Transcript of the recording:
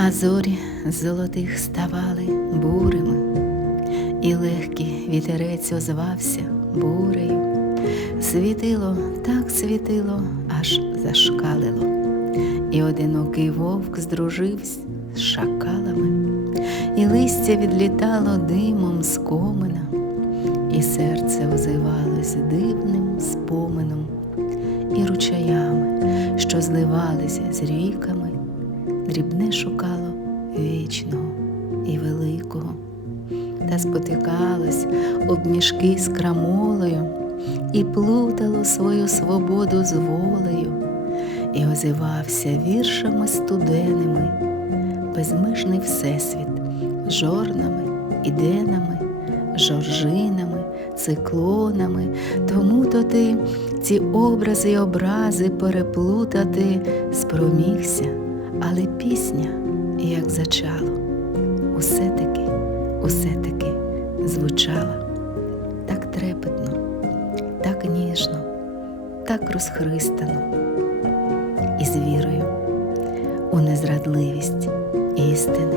А зорі золотих ставали бурими, і легкий вітерець озвався бурею. Світило так світило, аж зашкалило, і одинокий вовк здружився з шакалами, і листя відлітало димом з комина, і серце озивалось дивним спомином, і ручаями, що зливалися з ріками, дрібне шукало вічного і великого, та спотикалось об мішки з крамолою і плутало свою свободу з волею, і озивався віршами студеними, безмежний всесвіт, жорнами, іденами, жоржинами, циклонами, тому то ти ці образи й образи переплутати спромігся, але пісня, як зачало, усе таки, усе таки звучала так трепетно, так ніжно, так розхристано і з вірою у незрадливість істини.